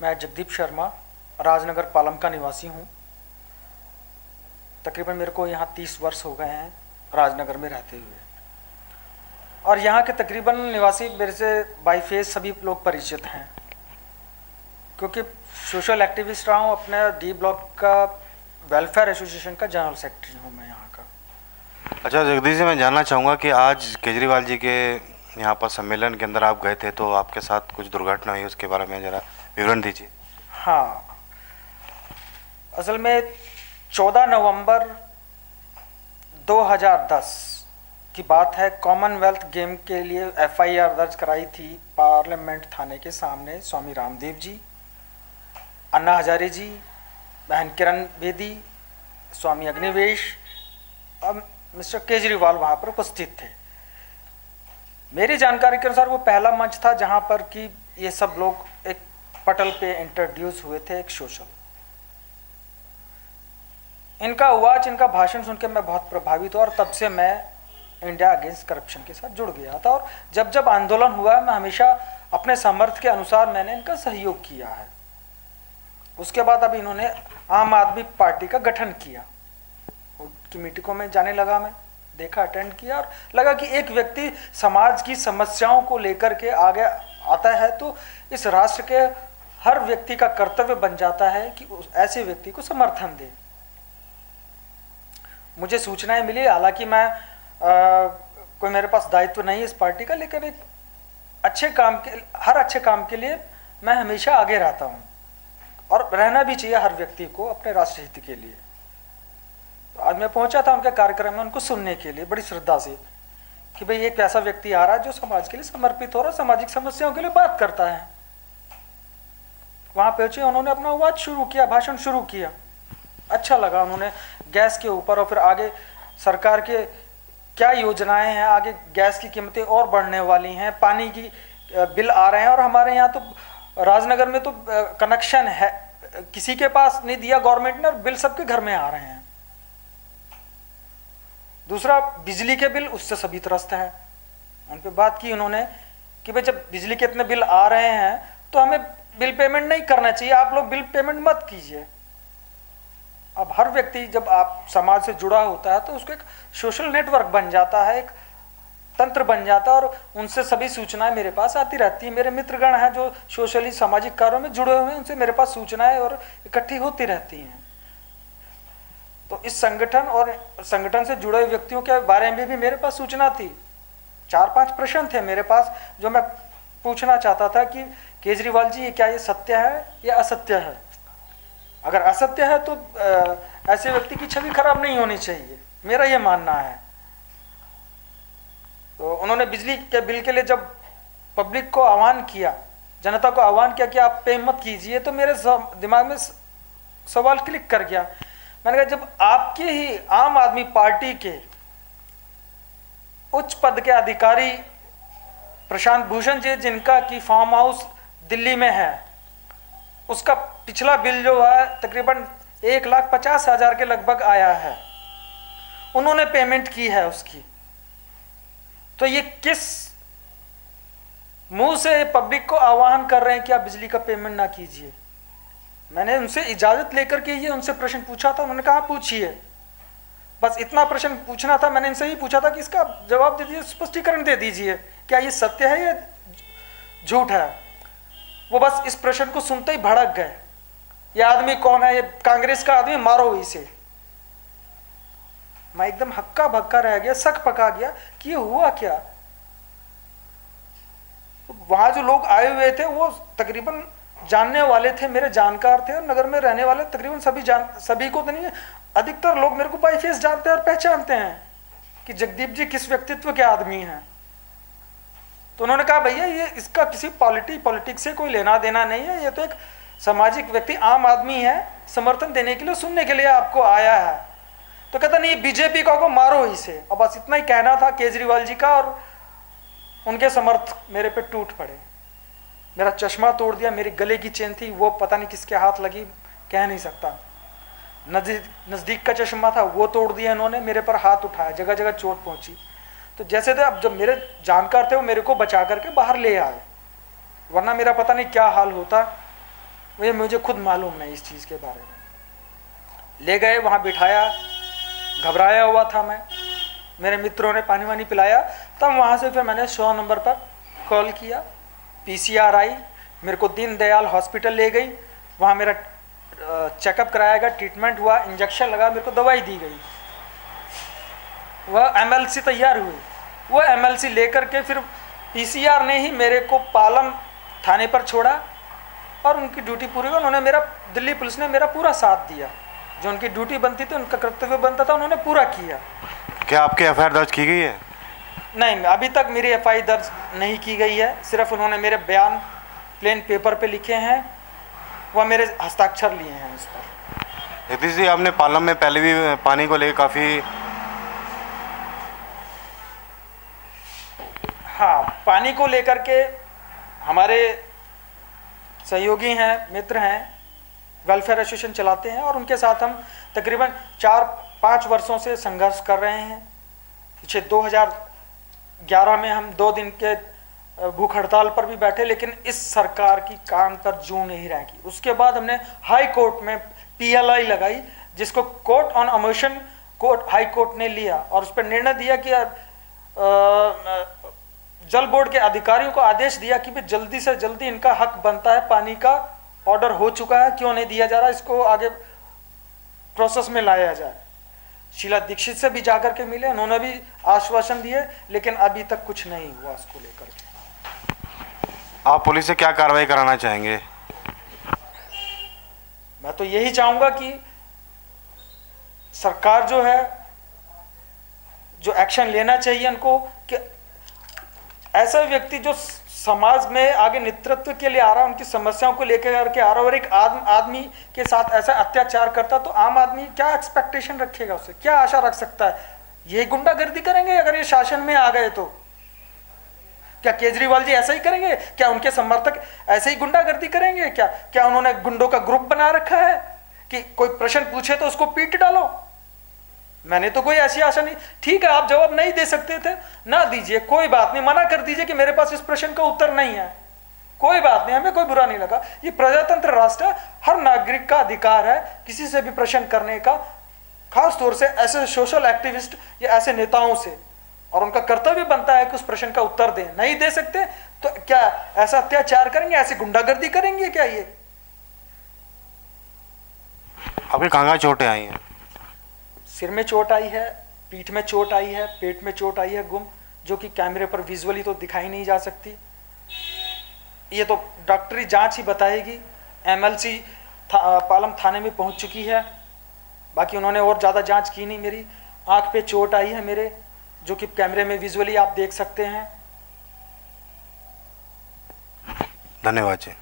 मैं जगदीप शर्मा राजनगर पालम का निवासी हूँ। तकरीबन मेरे को यहाँ 30 वर्ष हो गए हैं राजनगर में रहते हुए, और यहाँ के तकरीबन निवासी मेरे से बाई फेस सभी लोग परिचित हैं, क्योंकि सोशल एक्टिविस्ट रहा हूँ। अपने डी ब्लॉक का वेलफेयर एसोसिएशन का जनरल सेक्रेटरी हूँ मैं यहाँ का। अच्छा जगदीश जी, मैं जानना चाहूँगा कि आज केजरीवाल जी के यहाँ पर सम्मेलन के अंदर आप गए थे, तो आपके साथ कुछ दुर्घटना हुई, उसके बारे में ज़रा विवरण दीजिए। हाँ, असल में 14 नवंबर 2010 की बात है। कॉमनवेल्थ गेम के लिए एफआईआर दर्ज कराई थी पार्लियामेंट थाने के सामने स्वामी रामदेव जी, अन्ना हजारे जी, बहन किरण बेदी, स्वामी अग्निवेश और मिस्टर केजरीवाल वहाँ पर उपस्थित थे। मेरी जानकारी के अनुसार वो पहला मंच था जहाँ पर कि ये सब लोग एक पटल पे इंट्रोड्यूस हुए थे, एक सोशल। इनका आवाज, इनका भाषण सुन के मैं बहुत प्रभावित हुआ और तब से मैं इंडिया अगेंस्ट करप्शन के साथ जुड़ गया था। और जब जब आंदोलन हुआ, मैं हमेशा अपने सामर्थ्य के अनुसार मैंने इनका सहयोग किया है। उसके बाद अब इन्होंने आम आदमी पार्टी का गठन किया। उनकी मीटिंगों में जाने लगा, मैं देखा, अटेंड किया, और लगा कि एक व्यक्ति समाज की समस्याओं को लेकर के आगे आता है तो इस राष्ट्र के हर व्यक्ति का कर्तव्य बन जाता है कि उस ऐसे व्यक्ति को समर्थन दे। मुझे सूचनाएं मिली, हालांकि मैं कोई मेरे पास दायित्व नहीं है इस पार्टी का, लेकिन एक अच्छे काम के, हर अच्छे काम के लिए मैं हमेशा आगे रहता हूं, और रहना भी चाहिए हर व्यक्ति को अपने राष्ट्र हित के लिए। तो आज मैं पहुंचा था उनके कार्यक्रम में उनको सुनने के लिए बड़ी श्रद्धा से कि भाई एक ऐसा व्यक्ति आ रहा है जो समाज के लिए समर्पित हो रहा है, सामाजिक समस्याओं के लिए बात करता है। वहां पहुंचे, उन्होंने अपना आवाज शुरू किया, भाषण शुरू किया। अच्छा लगा। उन्होंने गैस के ऊपर और फिर आगे सरकार के क्या योजनाएं हैं, आगे गैस की कीमतें और बढ़ने वाली हैं, पानी की बिल आ रहे हैं, और हमारे यहाँ तो राजनगर में तो कनेक्शन है, किसी के पास नहीं दिया गवर्नमेंट ने, और बिल सबके घर में आ रहे हैं। दूसरा, बिजली के बिल, उससे सभी त्रस्त हैं। उन पर बात की उन्होंने कि भाई जब बिजली के इतने बिल आ रहे हैं तो हमें बिल पेमेंट नहीं करना चाहिए, आप लोग बिल पेमेंट मत कीजिए। अब हर व्यक्ति जब आप समाज से जुड़ा होता है तो उसको एक सोशल नेटवर्क बन जाता है, एक तंत्र बन जाता है, और उनसे सभी सूचनाएं मेरे पास आती रहती हैं। मेरे मित्रगण हैं जो सोशली सामाजिक कार्यों में जुड़े हुए हैं, उनसे मेरे पास सूचनाएं और इकट्ठी होती रहती हैं। तो इस संगठन और संगठन से जुड़े व्यक्तियों के बारे में भी मेरे पास सूचना थी। 4-5 प्रश्न थे मेरे पास जो मैं पूछना चाहता था कि केजरीवाल जी, क्या ये सत्य है या असत्य है? अगर असत्य है तो ऐसे व्यक्ति की छवि खराब नहीं होनी चाहिए, मेरा ये मानना है। तो उन्होंने बिजली के बिल के लिए जब पब्लिक को आह्वान किया, जनता को आह्वान किया कि आप पे मत कीजिए, तो मेरे दिमाग में सवाल क्लिक कर गया। मैंने कहा, जब आपकी ही आम आदमी पार्टी के उच्च पद के अधिकारी प्रशांत भूषण जी, जिनका की फार्म हाउस दिल्ली में है, उसका पिछला बिल जो है तकरीबन 1,50,000 के लगभग आया है, उन्होंने पेमेंट की है उसकी। तो ये किस मुंह से पब्लिक को आह्वान कर रहे हैं कि आप बिजली का पेमेंट ना कीजिए? मैंने उनसे इजाजत लेकर के ये उनसे प्रश्न पूछा था, उन्होंने कहा पूछिए। बस इतना प्रश्न पूछना था। मैंने इनसे ही पूछा था कि इसका जवाब दे दीजिए, स्पष्टीकरण दे दीजिए, क्या ये सत्य है या झूठ है? वो बस इस प्रश्न को सुनते ही भड़क गए, ये आदमी कौन है, ये कांग्रेस का आदमी, मारो इसे। मैं एकदम हक्का बक्का रह गया, शक पका गया कि ये हुआ क्या। वहां जो लोग आए हुए थे वो तकरीबन जानने वाले थे, मेरे जानकार थे, और नगर में रहने वाले तकरीबन सभी को तो नहीं, अधिकतर लोग मेरे को बाई फेस जानते हैं और पहचानते हैं कि जगदीप जी किस व्यक्तित्व के आदमी हैं। तो उन्होंने कहा, भैया ये इसका किसी पॉलिटिक्स से कोई लेना देना नहीं है, ये तो एक सामाजिक व्यक्ति, आम आदमी है, समर्थन देने के लिए, सुनने के लिए आपको आया है। तो कहता, नहीं बीजेपी को मारो इसे। अब बस इतना ही कहना था केजरीवाल जी का, और उनके समर्थक मेरे पे टूट पड़े। मेरा चश्मा तोड़ दिया, मेरी गले की चेन थी, वो पता नहीं किसके हाथ लगी, कह नहीं सकता। नजदीक का चश्मा था, वो तोड़ दिया इन्होंने, मेरे पर हाथ उठाया, जगह जगह चोट पहुंची। तो जैसे थे, अब जब मेरे जानकार थे वो मेरे को बचा करके बाहर ले आए, वरना मेरा पता नहीं क्या हाल होता। ये मुझे खुद मालूम नहीं इस चीज़ के बारे में। ले गए, वहाँ बिठाया, घबराया हुआ था मैं, मेरे मित्रों ने पानी वानी पिलाया। तब वहाँ से फिर मैंने 100 नंबर पर कॉल किया, PCR आई, मेरे को दीनदयाल हॉस्पिटल ले गई, वहाँ मेरा चेकअप कराया गया, ट्रीटमेंट हुआ, इंजेक्शन लगा, मेरे को दवाई दी गई। वह MLC तैयार हुई, वो MLC लेकर के फिर PCR ने ही मेरे को पालम थाने पर छोड़ा और उनकी ड्यूटी पूरी हुई। उन्होंने मेरा, दिल्ली पुलिस ने मेरा पूरा साथ दिया, जो उनकी ड्यूटी बनती थी, उनका कर्तव्य बनता था, उन्होंने पूरा किया। क्या आपकी FIR दर्ज की गई है? नहीं, अभी तक मेरी FIR दर्ज नहीं की गई है, सिर्फ उन्होंने मेरे बयान प्लेन पेपर पे लिखे हैं, वह मेरे हस्ताक्षर लिए हैं इस पर। जगदीश जी, आपने पालम में पहले भी पानी को लेकर काफ़ी, हाँ, पानी को लेकर के हमारे सहयोगी हैं, मित्र हैं, वेलफेयर एसोसिएशन चलाते हैं और उनके साथ हम तकरीबन 4-5 वर्षों से संघर्ष कर रहे हैं। पीछे 2011 में हम 2 दिन के भूख हड़ताल पर भी बैठे, लेकिन इस सरकार की कान पर जूं नहीं रहेगी। उसके बाद हमने हाई कोर्ट में PLI लगाई, जिसको कोर्ट ऑन अमोशन कोर्ट, हाई कोर्ट ने लिया और उस पर निर्णय दिया कि जल बोर्ड के अधिकारियों को आदेश दिया कि जल्दी से जल्दी इनका हक बनता है, पानी का ऑर्डर हो चुका है, क्यों नहीं दिया जा रहा, इसको आगे प्रोसेस में लाया जाए। शीला दीक्षित से भी जाकर के मिले, उन्होंने भी आश्वासन दिए, लेकिन अभी तक कुछ नहीं हुआ इसको लेकर के। आप पुलिस से क्या कार्रवाई कराना चाहेंगे? मैं तो यही चाहूंगा कि सरकार जो है, जो एक्शन लेना चाहिए उनको, कि ऐसा व्यक्ति जो समाज में आगे नेतृत्व के लिए आ रहा है, उनकी समस्याओं को लेकर करके आ रहा है और एक आदमी के साथ ऐसा अत्याचार करता, तो आम आदमी क्या एक्सपेक्टेशन रखेगा, उससे क्या आशा रख सकता है? ये गुंडागर्दी करेंगे अगर ये शासन में आ गए तो? क्या केजरीवाल जी ऐसा ही करेंगे? क्या उनके समर्थक ऐसे ही गुंडागर्दी करेंगे? क्या उन्होंने गुंडों का ग्रुप बना रखा है कि कोई प्रश्न पूछे तो उसको पीट डालो? मैंने तो कोई ऐसी आशा नहीं। ठीक है, आप जवाब नहीं दे सकते थे, ना दीजिए, कोई बात नहीं, मना कर दीजिए कि मेरे पास इस प्रश्न का उत्तर नहीं है, कोई बात नहीं, हमें कोई बुरा नहीं लगा। ये प्रजातंत्र राष्ट्र है, हर नागरिक का अधिकार है किसी से भी प्रश्न करने का, खास तौर से ऐसे सोशल एक्टिविस्ट या ऐसे नेताओं से, और उनका कर्तव्य बनता है कि उस प्रश्न का उत्तर दें। नहीं दे सकते तो क्या ऐसा अत्याचार करेंगे, ऐसी गुंडागर्दी करेंगे क्या? ये आपके कहाँ चोटें आई हैं? सिर में चोट आई है, पीठ में चोट आई है, पेट में चोट आई है गुम, जो कि कैमरे पर विजुअली तो दिखाई नहीं जा सकती। ये तो डॉक्टरी जांच ही बताएगी। MLC पालम थाने में पहुंच चुकी है, बाकी उन्होंने और ज़्यादा जांच की नहीं। मेरी आंख पे चोट आई है मेरे, जो कि कैमरे में विजुअली आप देख सकते हैं। धन्यवाद जी।